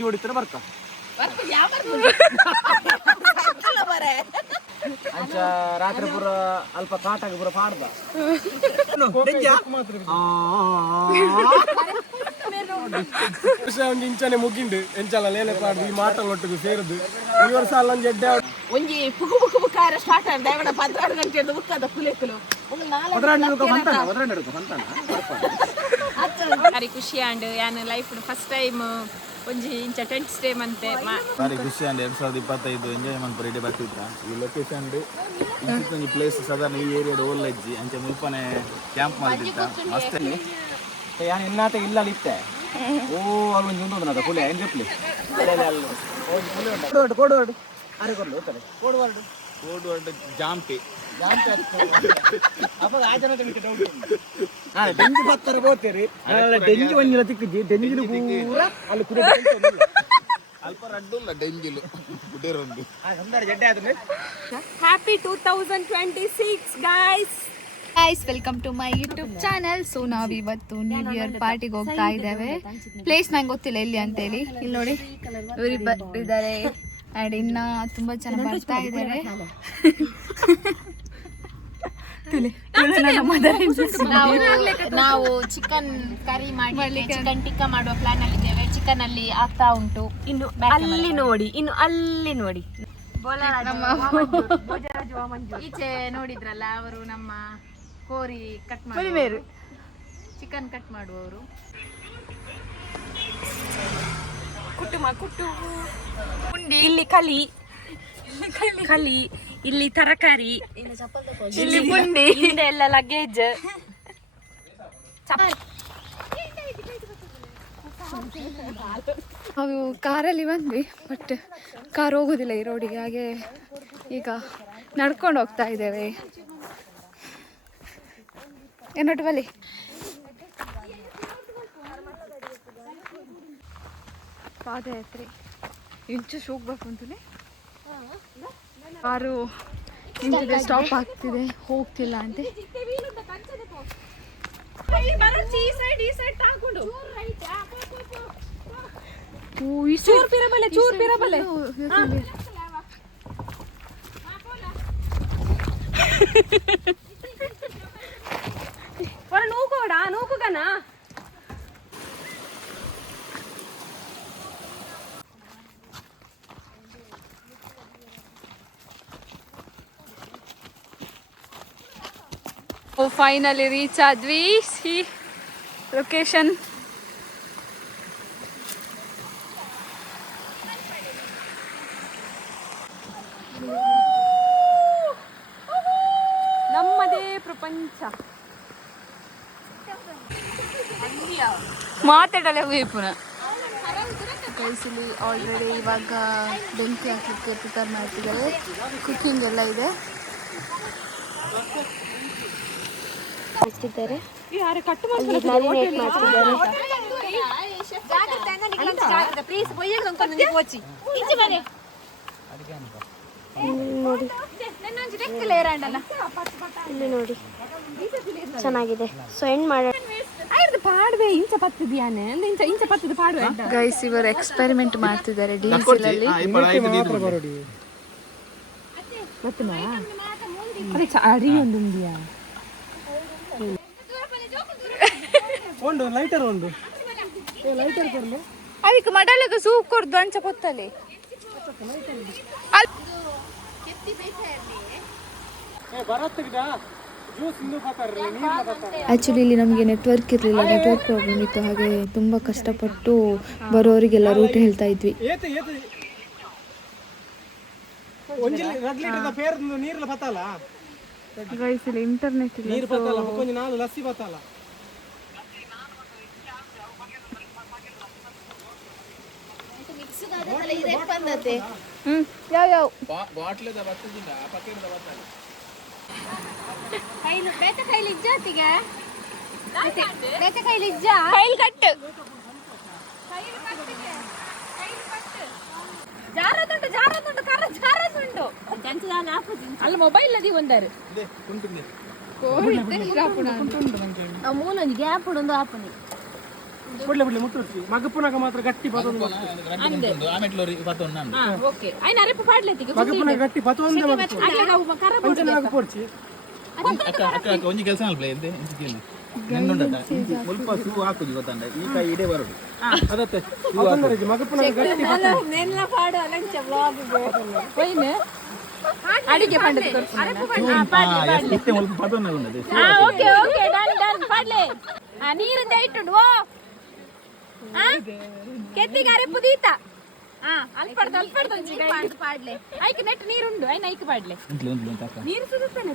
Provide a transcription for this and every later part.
ಬುಜ್ಜಿ ಹೊಡಿತಾರೆ ಬರ್ಕ ಅಂಚ ರಾತ್ರಿ ಪೂರ ಅಲ್ಪ ಕಾಟಾಗಿ ಪೂರ ಪಾಡ್ದ ಒಂದು ಇಂಚನೆ ಮುಗಿಂಡು ಎಂಚಲ್ಲ ಲೇನೆ ಪಾಡ್ದು ಈ ಮಾಟ ಒಟ್ಟಿಗೆ ಸೇರುದು ಈ ವರ್ಷ ಅಲ್ಲೊಂದು ಜಡ್ಡೆ ಒಂಜಿ ಪುಕು ಪುಕು ಪುಕಾರ ಸ್ಟಾರ್ಟ್ ಆದ ದಯವಿಡ 16 ಗಂಟೆ ಉಕ್ಕದ ಕುಲೆಕಲು ಭಾರಿ ಖುಷಿ ಆಂಡ್ ಯಾನ್ ಲೈಫ್ ಫಸ್ಟ್ ಟೈಮ್ ಒಂಜಿ ಇಂಚ ಟೆಂಟ್ ಸ್ಟೇ ಮಂತೆ ಭಾರಿ ಖುಷಿ ಆಂಡ್ 2025 ಎಂಜಾಯ್ಮೆಂಟ್ ಪರಿಡೆ ಬರ್ತಿದ್ದ ಈ ಲೊಕೇಶನ್ ಇಂಚಿನ ಪ್ಲೇಸ್ ಸಾಧಾರಣ ಈ ಏರಿಯಾದ ಓಲ್ ಅಜ್ಜಿ ಅಂಚೆ ಮುಲ್ಪನೆ ಕ್ಯಾಂಪ್ ಮಾಡಿದ್ದ ಮಸ್ತ್ ಯಾನ್ ಇನ್ನಾತ ಇಲ್ಲ ಇತ್ತೆ ಓ ಅಲ್ಲೊಂದು ಉಂಟು ಪುಲೆ ಏನು ರಿಪ್ಲಿ ಕೋಡ್ವರ್ಡ್ ಅರೆ ಕೊಡ್ಲು ಹೋಗ್ತಾರೆ ಕೋಡ್ವರ್ಡ್ ಜಾಂಪಿ ಅಪ್ಪ ಆಚರಣೆ ಡೌಟ್ ಡೆಂಜಿ ಬತ್ತರ ಹೋಗ್ತೀರಿ ಡೆಂಜಿ ಒಂದಿನ ತಿಕ್ಕಿದ್ದಿ ಡೆಂಜಿಲು ಪೂರ ಅಲ್ಲಿ ಕುಡಿ ಅಲ್ಪ ರಡ್ಡುಲ್ಲ ಡೆಂಜಿಲು ಕುಡಿರೊಂದು ಸಂದಾರ ಜಡ್ಡೆ ಆದ್ರೆ happy 2026 guys welcome to my YouTube channel. So ನಾವು ಇವತ್ತು ನ್ಯೂ ಇಯರ್ ಪಾರ್ಟಿಗೆ ಹೋಗ್ತಾ ಇದ್ದೇವೆ. ಪ್ಲೇಸ್ ನಂಗೆ ಗೊತ್ತಿಲ್ಲ ಎಲ್ಲಿ ಅಂತೇಳಿ. ಇಲ್ಲಿ ನೋಡಿ ಇವರಿದ್ದಾರೆ ಆ್ಯಂಡ್ ಇನ್ನು ತುಂಬ ಚೆನ್ನಾಗಿ ಬರ್ತಾ ಇದ್ದಾರೆ. ನಾವು ಚಿಕನ್ ಕರಿ ಮಾಡಿ ಚಿಕನ್ ಟಿಕ್ಕಾ ಮಾಡುವ ಪ್ಲಾನ್ ಅಲ್ಲಿ ಇದ್ದೇವೆ. ಚಿಕನ್ ಅಲ್ಲಿ ಆಗ್ತಾ ಉಂಟು. ಇನ್ನು ಅಲ್ಲಿ ನೋಡಿ, ಇನ್ನು ಅಲ್ಲಿ ನೋಡಿ, ಈಚೆ ನೋಡಿದ್ರಲ್ಲ ಅವರು ನಮ್ಮ ಕೋರಿ ಕಟ್ ಮಾಡಿ ಚಿಕನ್ ಕಟ್ ಮಾಡುವವರು. ಕುಟ್ಟು ಇಲ್ಲಿ ಕಲಿ ಇಲ್ಲಿ ತರಕಾರಿ, ಇಲ್ಲಿ ಪುಂಡಿ, ಹಿಂದೆ ಎಲ್ಲ ಲಗೇಜ್. ನಾವು ಕಾರಲ್ಲಿ ಬಂದ್ವಿ, ಬಟ್ ಕಾರ್ ಹೋಗೋದಿಲ್ಲ ಈ ರೋಡಿಗೆ. ಹಾಗೆ ಈಗ ನಡ್ಕೊಂಡು ಹೋಗ್ತಾ ಇದ್ದೇವೆ. ಏನೊಟ್ಟು ಬಲಿ ಪಾದಯಾತ್ರೆ ಇಂಚು ಹೋಗ್ಬೇಕು ಅಂತಲೇ ಕಾರು ನಿಂತಿದೆ, ಸ್ಟಾಪ್ ಆಗ್ತಿದೆ, ಹೋಗ್ತಿಲ್ಲ ಅಂತೆ. ನೂಕುಗನಾ ಫೈನಲಿ ರೀಚ್ ಆದ್ವಿ. C location. ನಮ್ಮದೇ ಪ್ರಪಂಚ. ಮಾತಾಡಲೇ ಹೋಗಿ ಪುನಃ ಕೈಸಲಿ ಆಲ್ರೆಡಿ ಇವಾಗ ಬೆಂಕಿ ಹಾಕಲಿಕ್ಕೆ ಪ್ರಿಪೇರ್ ಮಾಡ್ತಿದ್ದಾರೆ. ಕುಕ್ಕಿಂಗ್ ಎಲ್ಲ ಇದೆ. ನೋಡಿ ಚೆನ್ನಾಗಿದೆ. ಸೊ ಎಂಡ್ ಮಾಡೋಣ. ಗೈಸ್ ಇವರು ಎಕ್ಸ್ಪೆರಿಮೆಂಟ್ ಮಾಡ್ತಿದ್ದಾರೆ ಡೀಸೆಲ್ ಅಲ್ಲಿ. ಅದಕ್ಕೆ ಮಡಲಿಗೆ ಸೂಪ್ ಕೊಡ್ದು ಅಂಚ ಪೊತ್ತಲ್ಲಿ. ಆ್ಯಕ್ಚುಲಿ ಇಲ್ಲಿ ನಮಗೆ ನೆಟ್ವರ್ಕ್ ಇರಲಿಲ್ಲ, ನೆಟ್ವರ್ಕ್ ಪ್ರಾಬ್ಲಮ್ ಇತ್ತು. ಹಾಗೆ ತುಂಬ ಕಷ್ಟಪಟ್ಟು ಬರೋರಿಗೆಲ್ಲ ರೂಟ್ ಹೇಳ್ತಾ ಇದ್ವಿ. ಗೈಸ್ ಇಲ್ಲಿ ಇಂಟರ್ನೆಟ್ ಇಲ್ಲ. ಯಾವ ಅಲ್ಲ ಮೊಬೈಲ್ ಅದಿ ಒಂದಾರು ಮೂಲೊಂದು ಗ್ಯಾಪ್ ಉಂಡು ಆಪನಿ ಬಿಡ್ಲಿ ಮುಟ್ಟುರ್ಸಿ ಮಗಪುನಾಗ ಮಾತ್ರ ಗಟ್ಟಿ ಪತೊಂದು ಆಮೆಟ್ಲೋರಿ ಪತ್ತೊಂದು ಓಕೆ ಐನ ರೆಪ್ಪ ಪಾಡ್ಲೆತಿಗೆ ಮಗಪುನಾಗ ಗಟ್ಟಿ ಪತೊಂದು ಪಂಚನಾಗ ಪೋರ್ಚಿ ಅಕ್ಕ ಅಕ್ಕ ಅಕ್ಕ ಒಂಜಿ ಕೆಲಸ ಮಲ್ಪಲೆ ಎಂತೆ ನೆನ್ನುಂಡಟ ಸ್ವಲ್ಪ ಸೂ ಹಾಕುದು ಗೊತ್ತಂಡ ಈ ಕೈ ಇಡೇ ಬರೋದು ಅದತ್ತೆ ಮಗಪುನಾಗ ಗಟ್ಟಿ ಪತೊಂದು ನೆಲ್ಲ ಪಾಡು ಅಲಂಚ ವ್ಲಾಗ್ ಹೋಯ್ನೆ ಅಡಿಗೆ ಪಂಡದ ಇತ್ತೆ ಸ್ವಲ್ಪ ಪತ್ತೊಂದು ಉಂಡದು ಓಕೆ ಓಕೆ ಡನ್ ಡನ್ ಪಾಡ್ಲೆ ನೀರಿಂದ ಇಟ್ಟುಂಡು ಓ ಕೆತ್ತಿಗಾರೆ ಪುದೀತ ಅಲ್ಪಡ್ದು ಪಾಡ್ಲೆ ಐಕ್ ನೆಟ್ ನೀರುಂಡು ಐನ ಐಕ್ ಪಾಡ್ಲೆ ನೀರು ಸುಡುತ್ತಾನೆ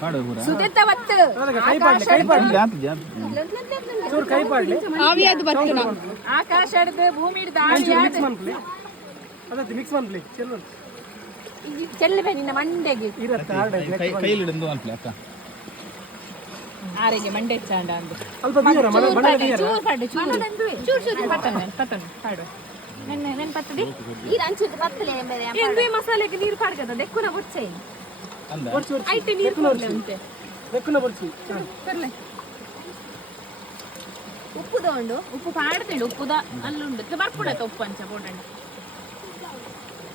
ಪಾಡು ಪೂರ ಸುದೆತ್ತ ವತ್ತು ಚೂರು ಕೈ ಪಾಡ್ಲಿ ಆವಿಯಾದ ಬರ್ತನ ಆಕಾಶ ಹಿಡ್ದು ಭೂಮಿ ಹಿಡ್ದು ಅದಕ್ಕೆ ಮಿಕ್ಸ್ ಮಾಡ್ಲಿ ಚೆಲ್ಲಬೇ ನಿನ್ನ ಮಂಡೆಗೆ ಕೈಲಿ ಹಿಡಿದು ಅನ್ಪ್ಲೆ ಅಕ್ಕ ಆರೆಗೆ ಮಂಡೆ ಚಾಂಡ ಅಂದು ಸ್ವಲ್ಪ ಬೀರ ಚೂರು ಪಾಡು ಚೂರು ಪಟ್ಟಣ ಪಾಡು ನೆನ್ ಪತ್ತದಿ ನೀರು ಅಂಚಿದ ಪತ್ತಲೆ ಎಂದೇ ಮಸಾಲೆಗೆ ನೀರು ಪಾಡ್ಕದ ದೆಕ್ಕುನ ಬುಚ್ಚೆ ಅಂದ ಐಟೆ ನೀರು ಕೊಡ್ಲೆ ಅಂತೆ ಬೆಕ್ಕುನ ಬರ್ಚಿ ಕೊಡ್ಲೆ ಉಪ್ಪು ತಗೊಂಡು ಉಪ್ಪು ಪಾಡ್ತೇಳು ಉಪ್ಪುದ ಅಲ್ಲುಂಡು ಬರ್ಪುಡತ್ತ ಉಪ್ಪು ಅಂಚ ಬೋಟಂಡ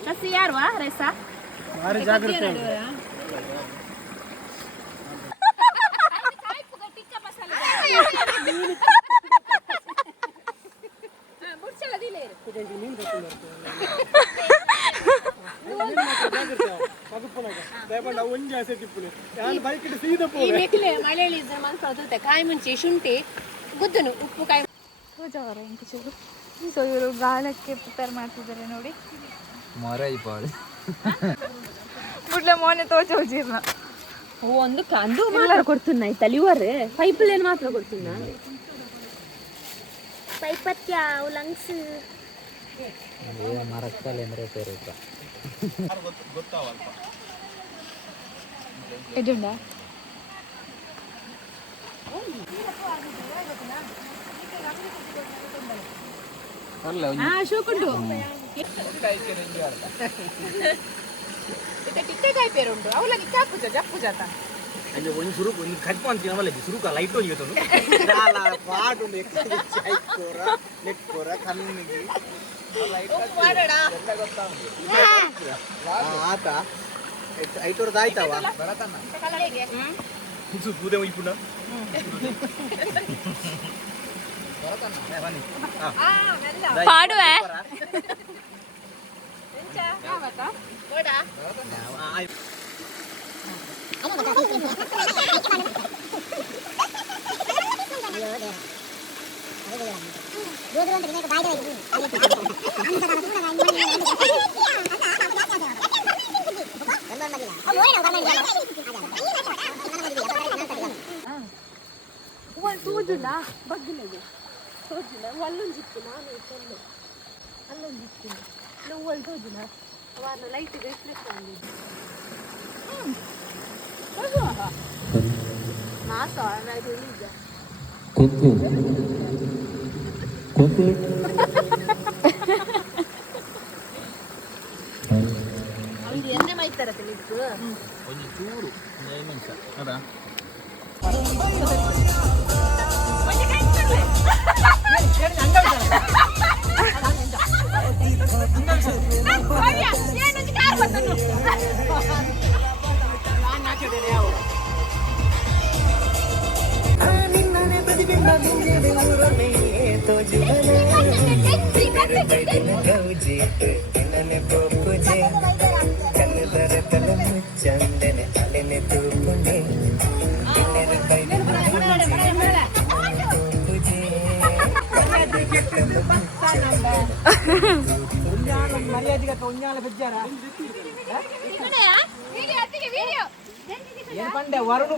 ರಸಿ ಯಾರುವಾ ರೆಸ ಭಾರಿ ಜಾಗ್ರತೆ ಮಳೆಯಲ್ಲಿ ಕಾಯಿ ಮುಂಚೆ ಶುಂಠಿ ಗುದ್ದನು ಉಪ್ಪು ಕಾಯಿ ತೋಜವರ ಇಂಚೂರು. ಸೊ ಇವರು ಗಾಳಕ್ಕೆ ಪ್ರಿಪೇರ್ ಮಾಡ್ತಿದ್ದಾರೆ ನೋಡಿ. ಮುಡ್ಲೆ ಮೊನ್ನೆ ತೋಜೋಜಿರ್ನ ಒಂದು ಕಂದು ಎಲ್ಲರೂ ಕೊಡ್తున్నా ತಲಿವರೆ ಪೈಪ್ ಲೈನ್ ಮಾತ್ರ ಕೊಡ್తున్నా ಪೈಪತ್ಯ ಲಂಗ್ಸ್ ಎದುಂಡ ಶೋಕುಂಡು ಟಿಟ್ಟೆಕಾಯಿ ಪೇರುಂಡು ಅವಲಗಿ ಚಾಕು ಜಪ್ಪು ಜಾತ ಅಯ್ಯೋ ಒಂದು ಸುರು ಒಂದು ಕಟ್ ಅಂತ ಅವಲಗಿ ಸುರುಕ ಲೈಟ್ ಹೋಗಿ ಗೊತ್ತದು ಪಾಟು ನೆಕ್ಕೋರ ಕಣ್ಣಿಗೆ ಆತ ಐಟೋರ್ದು ಆಯ್ತವ ಬರತನ್ನ ಕೂದೆ ಇಪ್ಪುಂಡ ಪಾಡುವೆ ತೋಜುಲ್ಲ ಬಗ್ಗಿನಗೆ ತೋಜುಲ್ಲ ಅಲ್ಲೊಂದಿತ್ತು ನಾನು ಸೊಲ್ಲೆ ಅಲ್ಲೊಂದಿತ್ತು ನಾವು ಅಲ್ಲಿ ತೋಜುಲ್ಲ ಅವಾರ ಲೈಟ್ ರಿಫ್ಲೆಕ್ಟ್ ಆಗಿದ್ದು ಮಾಸ ಇದು ಈಗ ಅವ್ರು ಎಣ್ಣೆ ಮೈತಾರತ್ತೆ ನಿಟ್ಟು ಒಂದು ಚೂರು ನಿಮಿಷ ಅದಾ వరుణు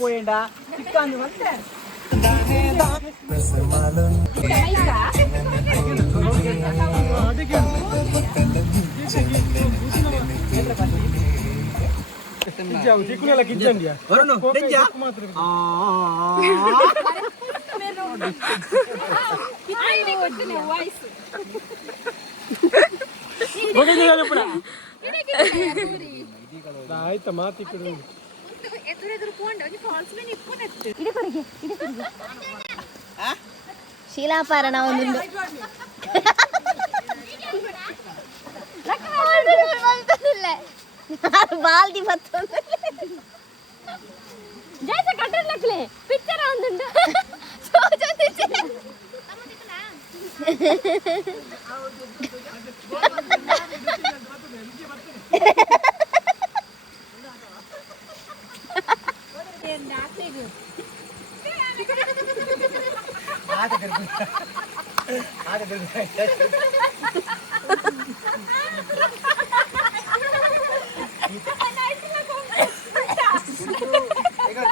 పోయిండా చిక్కాంది ಮತ್ತೆ చిక్కుల కిచ్చండి వరుణు డెంజా ಆಯ್ತಾ ಮಾತಿಕ್ಕಡು ಶಿಲಾಪಾರಣ ಒಂದು ಬಾಲ್ದಿ ಮತ್ತೊಂದು ಜೈಸ ಕಟ್ಟರ್ಲಕ್ಲೆ ಪಿಕ್ಚರ್ ಒಂದುಂಡು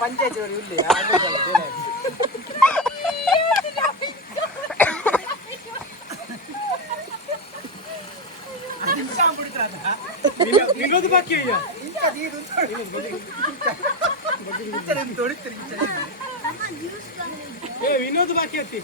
ಪಂಚಾಯತ್ ಇಲ್ಲಿ ವಿನೋದ್ ಬಾಕಿ ವಿನೋದ್ ಬಾಕಿ ಐತಿ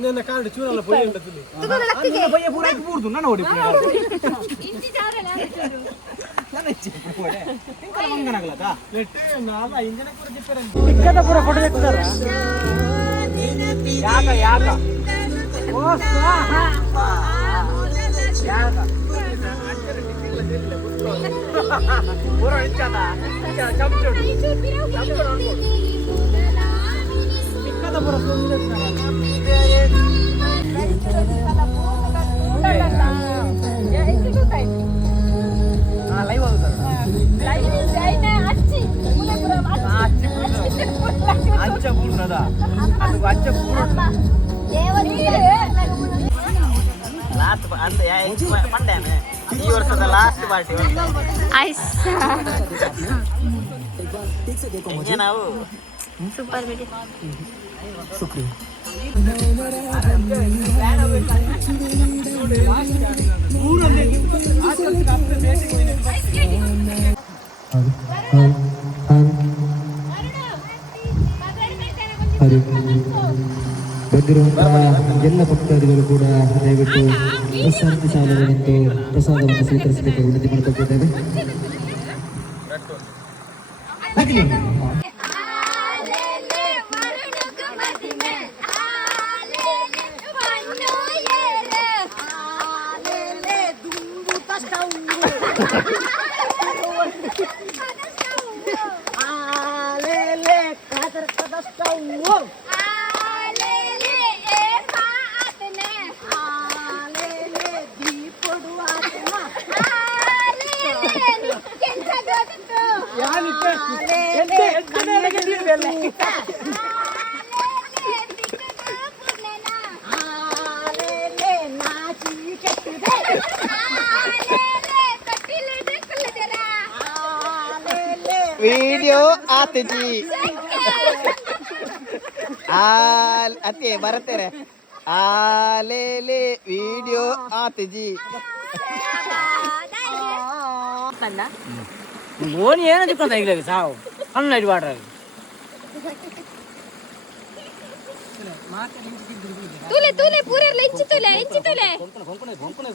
ನನ್ನ ಕಾರ್ಡ್ ಚೂರಲ್ಲ ಪೊಯ್ಯ ಉಂಟಲ್ಲಿ ಪೊಯ್ಯ ಪೂರ ಹಾಕಿ ಕೂಡ್ದು ನಾನು ಓಡಿ ಪುರ ಫೋಟೋ ತೆಗ್ದಾರ ಯಾಕ ಯಾಕ ಓ ಸ್ವಾಹ ಯಾಕ ಪೂರ ಇಚ್ಚಾದ ಚಮಚೋಡು ಚಿಕ್ಕದ ಪುರ ಲೈವ್ ಅಂಚ ಕೂಡ್ನದ ಅದು ಅಂಚ ಕೂಡ ಲಾಸ್ಟ್ ಮಂಡ್ಯಾನೆ ಈ ವರ್ಷದ ಲಾಸ್ಟ್ ಪಾರ್ಟಿ ನಾವು ಸೂಪರ್ ಬಿಡಿ ಬಂದಿರುವಂತಹ ಎಲ್ಲ ಭಕ್ತಾದಿಗಳು ಕೂಡ ದಯವಿಟ್ಟು ಪ್ರಸಾದ ಶಾಲೆಗೆ ನಿಂತು ಪ್ರಸಾದವನ್ನು ಸ್ವೀಕರಿಸಬೇಕು ವಿನಂತಿ ಮಾಡಿಕೊಂಡಿದ್ದೇವೆ. ವಿಡಿಯೋ ಆತಜಿ ಅತ್ತೆ ಬರತ್ತೇರೆ ಆಲೇಲೆ ವಿಡಿಯೋ ಆತಜಿ ಓಣಿ ಏನೋ ಚಿಕ್ಕ ಈಗ ಸಾವು ಅನ್ನ ಇಟ್ಟು ಬಾಡ್ರ ತೂಲೆ ತೂಲೆ ಪೂರೆಲ್ಲ ಇಂಚಿ ತೂಲೆ ಇಂಚಿ ತೂಲೆ ಕೊಂಕಣ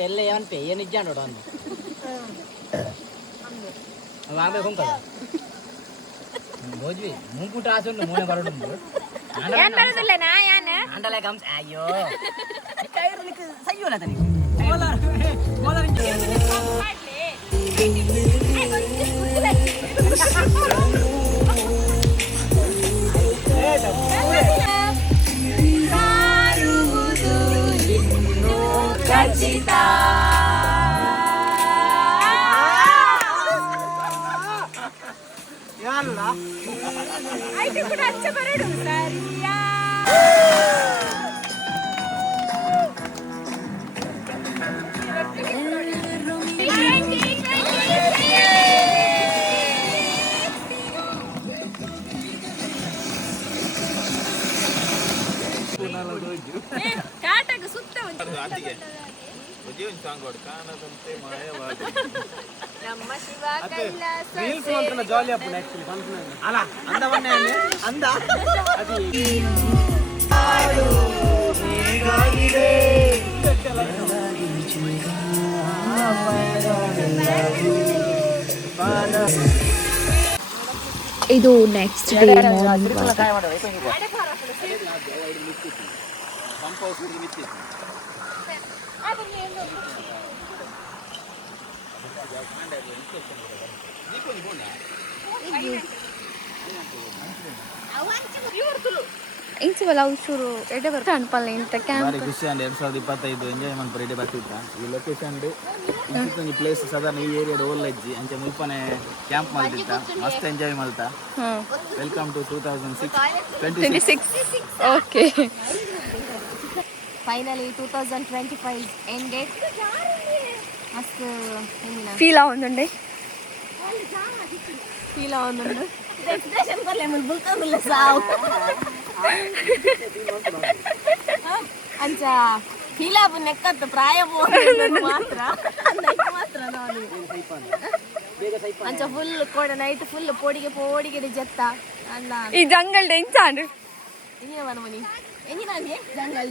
ಎಲ್ಲ ಏನ್ ಏನು ಇಜ್ಜಾಂಡೋಡ ಅಂದು ವಾಂಬೆ ಕೊಂಕಣ ಭೋಜ್ವಿ ಮುಂಕುಟ ಆಸೊಂಡು ಮೂನೆ ಬರಡು ಯಾನ್ ಬರುದಿಲ್ಲ ನಾ ಯಾನ ಅಂಡಲ ಗಮ್ಸ್ ಅಯ್ಯೋ ಸಯ್ಯೋಲ ತನಿ ಐತೆ ಕೂಡ ಅಚ್ಚ ಬರಡು ಸರಿಯಾ ಕಾಟಗ ಸುತ್ತ ಒಂದು ಸಾಂಗ್ ಹೊಡ್ ಕಾಣದಂತೆ ಮಾಯವಾಗಿ ನಮ್ಮ ಶಿವ ಕೈಲಾಸ ರೀಲ್ಸ್ ಅಂತ ಜಾಲಿ ಆಪುನ ಆಕ್ಚುಲಿ ಫಂಕ್ಷನ್ ಅಲ್ಲ ಅಂದ ಮೊನ್ನೆ ಅಂದ ಅದು ಇದು ನೆಕ್ಸ್ಟ್ ಡೇ ಮಾರ್ನಿಂಗ್ ಇಂಚಿವಲ್ಲ ಒಂಚೂರು ಎಡೆ ಬರ್ತಾ ಅನ್ಪಲ್ಲ ಇಂಥ ಕ್ಯಾಂಪ್ ಬಾರಿ ಖುಷಿ ಅಂಡ್ 2025 ಎಂಜಾಯ್ ಮಾಡ್ತಾರೆ ಇಡೀ ಬರ್ತಿತ್ತ ಈ ಲೊಕೇಶನ್ ಇಂಚಿತ್ತೊಂದು ಪ್ಲೇಸ್ ಸಾಧಾರಣ ಈ ಏರಿಯಾದ ಓಲ್ಲೆಜ್ಜಿ ಅಂಚೆ ಮುಲ್ಪನೆ ಕ್ಯಾಂಪ್ ಮಾಡ್ತಿತ್ತ ಮಸ್ತ್ ಎಂಜಾಯ್ ಮಾಡ್ತಾ welcome to 2026 okay finally 2025 ended ಮಸ್ತ್ ಫೀಲ್ ಆವೊಂದುಂಡೆ ಫೀಲ್ ಆವೊಂದುಂಡು ಎಕ್ಸ್ಪ್ರೆಷನ್ ಕೊರ್ಲೆ ಮುಲ್ ಬುಲ್ಕಂದಿಲ್ಲ ಸಾವು ಅಂಚ ಫೀಲಾಬು ನೆಕ್ಕತ್ತು ಪ್ರಾಯ ಮಾತ್ರ ಮಾತ್ರ ನಾನು ಅಂಚ ಫುಲ್ ಕೊಡ ನೈಟ್ ಫುಲ್ ಪೋಡಿಗೆ ಜತ್ತ ಅಲ್ಲ ಈ ಜಂಗಲ್ ಎಂಚಾಂಡು ಇನ್ನೇ ಮನಿ ಎಂಜಿನಾಗೆ ಜಂಗಲ್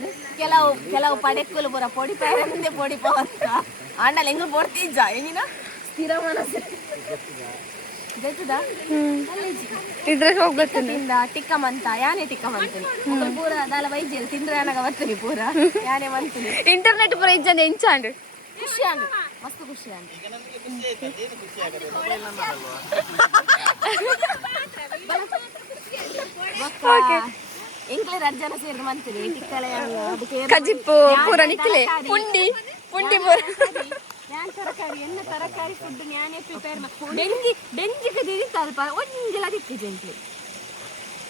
ಕೆಲವು ಪಡೆಕ್ಕಲು ಪೂರ ಪೊಡಿ ಪಾರಂದೆ ಪೊಡಿ ಪವತ್ತ ಅಣ್ಣಲ್ ಹೆಂಗ್ ಪೊಡ್ತಿಜ್ಜ ಎಂಜಿನ ಸ್ಥಿರ ಮನಸ್ಸು ಗೊತ್ತದ ಇದ್ರಲ್ಲಿ ಹೋಗ್ಬೇಕು ತಿಂದ ಟಿಕ್ಕಮಂತ ಯಾನೆ ಟಿಕ್ಕಮಂತೀನಿ ಪೂರ ದಾಲ ವೈದ್ಯರು ತಿಂದ್ರೆ ನನಗ ಬರ್ತೀನಿ ಪೂರ ಯಾನೆ ಮಂತೀನಿ ಇಂಟರ್ನೆಟ್ ಪೂರ ಇಜ್ಜಂದು ಎಂಚಾಂಡು ಖುಷಿ ಅಂದು ಮಸ್ತ್ ಖುಷಿ ಅಂದು ಎಂಕ್ಲೆ ರಜ್ಜನ ಸೇರಿದ ಮಂತೀನಿ ಟಿಕ್ಕಲೆ ಅದಕ್ಕೆ ಕಜಿಪ್ಪು ಪೂರ ನಿಕ್ಲೆ ಪುಂಡಿ ಪೂರ ഞാൻ തരക്കാരി എന്നെ തരക്കാരി ഫുഡ് ഞാനേ പ്രിപ്പയർ ಬೆಂಜಿಗೆ ದಿರಿತಲ್ಪ ಒಂಜಿಲ ದಿಕ್ಕಿಜೆಂಟ್ಲಿ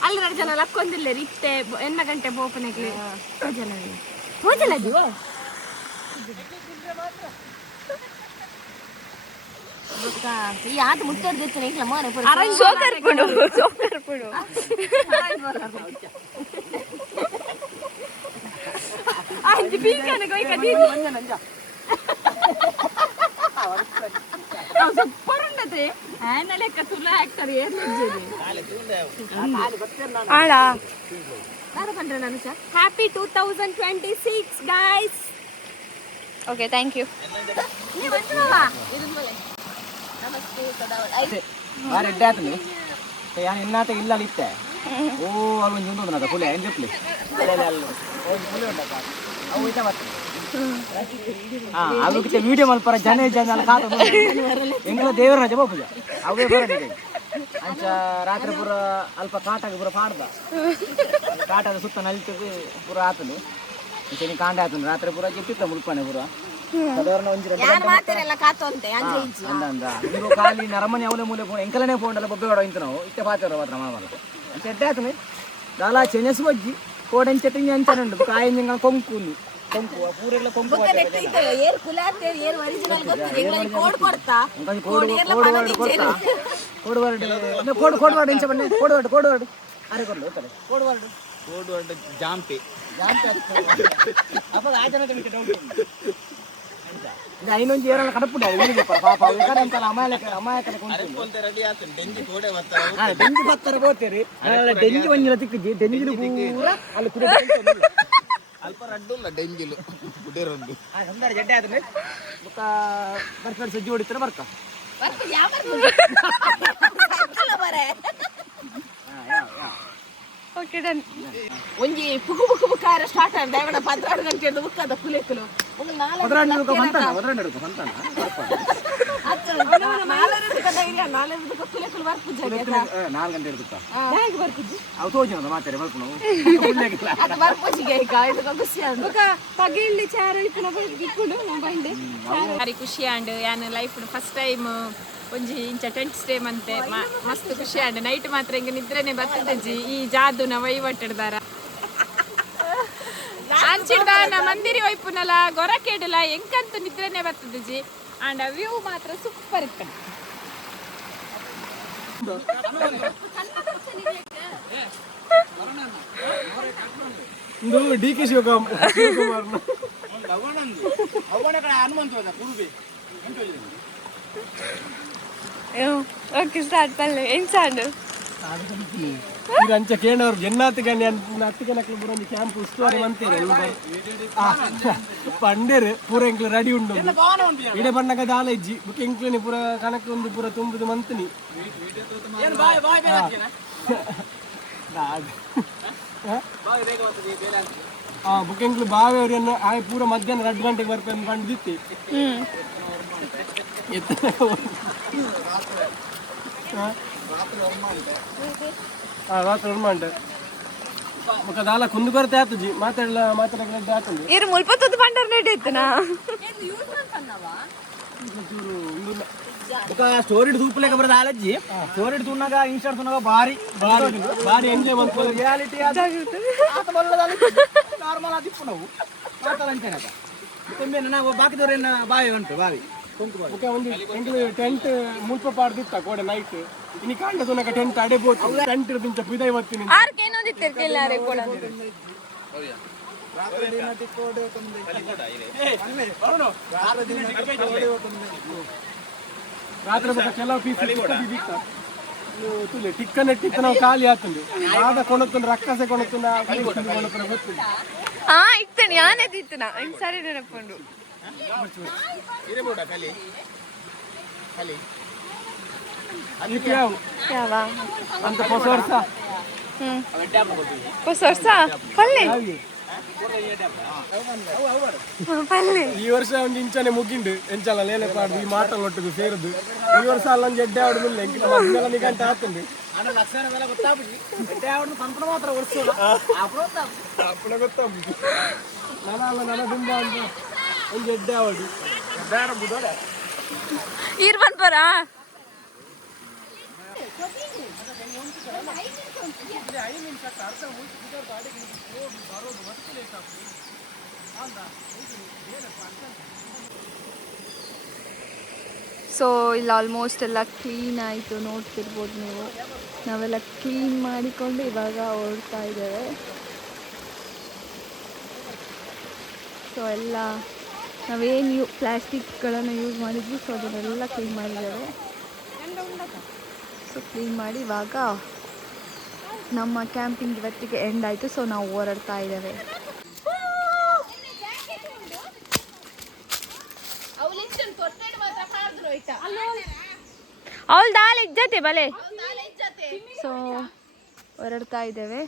ಅಲ್ಲಿ ಎರಡು ಜನ ಲಕ್ಕೊಂದಿಲ್ಲ ಇತ್ತೆ ಎನ್ನ ಗಂಟೆ ಬೋಪನೆಗ್ಲಿ ಜನ ಹೋಜಲ ಈ ಆಟ ಮುಟ್ಟೋರ್ದಿತ್ತು ಇಲ್ಲ ಮೋನೆ ಸೋಕರ್ ಪುಡು ಅಂಜಿ ಬೀಕನ ಗೋಯ್ಕ ದೀದಿ ಸೂಪರ್ ಲೆಕ್ಕ ತುಲ ಹಾಕ್ತಾರೆ happy 2026 guys okay thank you ಬಾರಿ ಎಡ್ಡೆ ಆತನಿ ಯಾನ್ ಎನ್ನಾತ ಇಲ್ಲ ಇತ್ತೆ ಓ ಅಲ್ಲಿ ಒಂದು ಉಂಟು ನದ ಪುಲೆ ಏನು చెప్పಲಿ ಒಂದು ಪುಲೆ ಉಂಟಕ್ಕ ಅವು ಇತ್ತ ಬರ್ತದೆ ಅದಕ್ಕೆ ವಿಡಿಯೋ ಮಲ್ಪರ ಜನ ಅಲ್ಲ ಕಾತ ಎಂಗ್ಲ ದೇವರ ರಜೆ ಬೋಪುಜ ಅವೇ ಬರೋದಿದೆ ಅಂಚ ರಾತ್ರಿ ಪೂರ ಅಲ್ಪ ಕಾಟಾಗ ಪೂರ ಪಾಡ್ದ ಕಾಟದ ಸುತ್ತ ನಲ್ತದೆ ಪೂರ ಆತನು ಇಂಚೆ ಕಾಂಡ ಆತನು ರಾತ್ರಿ ಪೂರ ಗೆಟ್ಟಿತ್ತ ಮುಲ್ಪನೆ ಪೂರ ಸಾಧಾರಣ ಒಂಜಿ ಅಂದ ನೀವು ಖಾಲಿ ನರಮನೆ ಅವನೇ ಮೂಲೆ ಪೋಣ ಎಂಕಲನೇ ಪೋಂಡಲ್ಲ ಬೊಬ್ಬೆ ಹೊಡ ಇಂತ ನಾವು ಇತ್ತೆ ಪಾತ್ರ ಮಾತ್ರ ಮಾಮಲ್ಲ ಅಂತ ಎಡ್ಡೆ ಆತನೆ ದಾಲ ಚೆನೆಸ್ ಬಜ್ಜಿ ಕೋಡೆಂಚೆ ತಿಂಗಿ ಅಂಚನುಂಡು ಕಾಯಿಂದ ಕೊಂಕುಲು ಕೊಂಕು ಪೂರೆಲ್ಲ ಕೊಂಕು ಕೋಡ್ವಾರ್ಡ್ ಇಂಚ ಬನ್ನಿ ಕೋಡ್ವಾರ್ಡ್ ಅರೆ ಕೊಡ್ಲು ಕೋಡ್ವಾರ್ಡ್ ಜಾಂಪೆ ಅಪ್ಪ ಆ ಜನ ಡೌಟ್ ಇನ್ನೊಂದು ಏರಲ್ಲ ಕಡಪುಡ ಪಾಪ ಅಮಾಯಕನ ರೆಡಿ ಆಗ್ತದೆ ಡೆಂಜಿ ಕೋಡೆ ಡೆಂಜಿ ಬತ್ತಾರೆ ಬೋತೀರಿ ಡೆಂಜಿ ಒಂಜಿಲ ತಿಕ್ಕಿಜಿ ಡೆಂಜಿಲು ಪೂರ ಅಲ್ಲಿ ಕುಡಿ ಅಲ್ಪ ರಡ್ಡುಲ್ಲ ಡೆಂಜಿಲು ಕುಡಿರೊಂದು ಸಂದಾರ ಜಡ್ಡೆ ಆದ್ರೆ ಬೊಕ್ಕ ಬರ್ತಾರೆ ಸಜ್ಜಿ ಹೊಡಿತಾರೆ ಬರ್ಕ ಓಕೆ ಡನ್ ಒಂಜಿ ಪುಕು ಪುಕು ಪುಕಾರ ಸ್ಟಾರ್ಟ್ ಆದ ದಯವಿಡ 16 ಗಂಟೆ ಬುಕ್ಕದ ಕುಲೆಕಲು ಒಂದು 4 ಗಂಟೆ ಇಡ್ತಾ ಅವು ತೋಜನ ಮಾತಾಡಿ ಬರ್ಕು ನಾವು ಪಗಿಲಿ ಚಾರಳಿಪುನ ಇಕ್ಕೊಂಡು ಬಂಡೆ ಭಾರಿ ಖುಷಿ ಆಂಡ್ ಯಾನ್ ಲೈಫ್ ಫಸ್ಟ್ ಟೈಮ್ ಒಂಜಿ ಇಂಚ ಟೆಂಟ್ ಸ್ಟೇ ಮಂತೆ ಮಸ್ತ್ ಖುಷಿ ಆಂಡ್ ನೈಟ್ ಮಾತ್ರ ಹಿಂಗೆ ನಿದ್ರೆನೆ ಬರ್ತದಜ್ಜಿ ಈ ಜಾದುನ ವೈವಟ್ಟಡ್ದಾರ ಅಂಚಿಡ್ದಾನ ಮಂದಿರಿ ವೈಪುನಲ ಗೊರಕೇಡಲ ಎಂಕಂತೂ ನಿದ್ರೆನೆ ಬರ್ತದಜ್ಜಿ ಆಂಡ್ ವ್ಯೂ ಮಾತ್ರ ಸೂಪರ್ ಇರ್ತದೆ ಒಂದು ಡಿ ಕೆ ಶಿವಕುಮಾರ್ನ ಓಕೆ ಸ್ಟಾರ್ಟ್ ಪಲ್ಲೆ ಏನು ಸಾಂಡು మీరు అంచ కేనవరు జన్నాతి కానీ అత్తిక నక్కలు పూర క్యాంప్ ఉస్తువారి మంతేరు పండేరు పూರ ಎಂಕ್ಲು ರೆಡಿ ಉಂಡು ಇಡೆ ಬಣ್ಣಗ ದಾಲ ಇಜ್ಜಿ ಬುಕ್ ಎಂಕ್ಲನಿ ಪೂರ ಕನಕ ಒಂದು ಪೂರ ತುಂಬುದು ಮಂತನಿ ಬುಕ್ ಎಂಕ್ಲು ಬಾವೆಯವ್ರನ್ನ ಆಯ್ ಪೂರ ಮಧ್ಯಾಹ್ನ 2 ಗಂಟೆಗೆ ಬರ್ಕೊಂಡು ಬಂದಿತ್ತಿ ರಾತ್ರಿ ಹೊರಮಾಂಡೆ ಮುಖ ದಾಲ ಕುಂದು ಕೊರತೆ ಆತಜಿ ಮಾತಾಡಕ್ಕೆ ಆತಂದು ಇರು ಮುಲ್ಪತ್ತೊಂದು ಪಂಡರ್ ನೆಟ್ ಇತ್ತನಾ ಸ್ಟೋರಿ ದೂಪಲೇಕ ಬರೋದು ಆಲಜ್ಜಿ ಸ್ಟೋರಿ ತುಣ್ಣಾಗ ಇನ್ಸ್ಟಾರ್ ತುಣ್ಣಾಗ ಭಾರಿ ಭಾರಿ ಭಾರಿ ಎಂಜಾಯ್ ಮಾಡ್ಕೊಳ್ಳೋ ರಿಯಾಲಿಟಿ ನಾರ್ಮಲ್ ಆದಿಪ್ಪು ನಾವು ಮಾತಾಡಂತೇನಕ ತುಂಬೆ ನಾವು ಬಾಕಿದವ್ರೇನು ಬಾವಿ ಉಂಟು ಬಾವಿ ಒಂದು ಎಂಗ್ಲು ಟೆಂಟ್ ಮುಲ್ಪ ಪಾಡ್ದಿತ್ತ ಕೋಡೆ ನೈಟ್ ಇನಿ ಕಾಂಡ ತುನಕ ಟೆಂಟ್ ಅಡೆಬೋದು ಟೆಂಟ್ ಇರ್ದಿಂಚ ಪಿದೈ ಬರ್ತೀನಿ ಆರ್ಕೇನೊಂದಿತ್ತೆ ಎಲ್ಲಾರೆ ಕೂಡ ರಾತ್ರಿ ಬೇಕಾ ಕೆಲವು ಪೀಸ್ ತುಲೆ ಟಿಕ್ಕನ ಟಿಕ್ಕ ನಾವು ಖಾಲಿ ಆಗ್ತಂದು ಆದ ಕೊಣಕ್ಕೊಂಡು ರಕ್ಕಸೆ ಕೊಣಕ್ಕೊಂಡು ಕೊಣಕ್ಕೊಂಡು ಗೊತ್ತಿಲ್ಲ ಇತ್ತೇನೆ ಯಾನೇ ಇತ್ತನ ಸರಿ ನೆನಪುಂಡು ಯಾವ ಅಂತ ಹೊಸ ವರ್ಷ ಹೊಸ ವರ್ಷ ಪಲ್ಲೆ ಪಲ್ಲೆ ಈ ವರ್ಷ ಒಂದು ಇಂಚನೆ ಮುಗಿಂಡು ಎಂಚಲ್ಲ ಲೇಲೆ ಪಾಡ್ದು ಈ ಮಾಟ ಒಟ್ಟಿಗೆ ಸೇರುದು ಈ ವರ್ಷ ಅಲ್ಲೊಂದು ಎಡ್ಡೆ ಆಡುದಿಲ್ಲ ಎಂಕಿನ ಮದ್ದೆಲ್ಲ ನಿಗಂಟ ಆಗ್ತಂದು ಅಪ್ಪಣ ಗೊತ್ತಾಗ್ಬಿಟ್ಟು ನನ್ನ ದುಂಬ ಅಂತ ಒಂದು ಎಡ್ಡೆ ಆವಡು ಇರ್ಬನ್ ಬರ ಸೊ ಇಲ್ಲಿ ಆಲ್ಮೋಸ್ಟ್ ಎಲ್ಲ ಕ್ಲೀನ್ ಆಯಿತು, ನೋಡ್ತಿರ್ಬೋದು ನೀವು. ನಾವೆಲ್ಲ ಕ್ಲೀನ್ ಮಾಡಿಕೊಂಡು ಇವಾಗ ಹೊರಡ್ತಾ ಇದ್ದೇವೆ. ಸೊ ಎಲ್ಲ ನಾವೇನು ಪ್ಲ್ಯಾಸ್ಟಿಕ್ಗಳನ್ನು ಯೂಸ್ ಮಾಡಿದ್ವಿ, ಸೊ ಅದನ್ನೆಲ್ಲ ಕ್ಲೀನ್ ಮಾಡಿದ್ದೇವೆ. ಸೊ ಕ್ಲೀನ್ ಮಾಡಿ ಇವಾಗ ನಮ್ಮ ಕ್ಯಾಂಪಿಂಗ್ ಇವತ್ತಿಗೆ ಎಂಡ್ ಆಯಿತು. ಸೊ ನಾವು ಹೊರಡ್ತಾ ಇದ್ದೇವೆ. ಅವಳು ದಾಲ್ ಇಜ್ಜತೆ ಬಲೆ. ಸೊ ಹೊರಡ್ತಾ ಇದ್ದೇವೆ.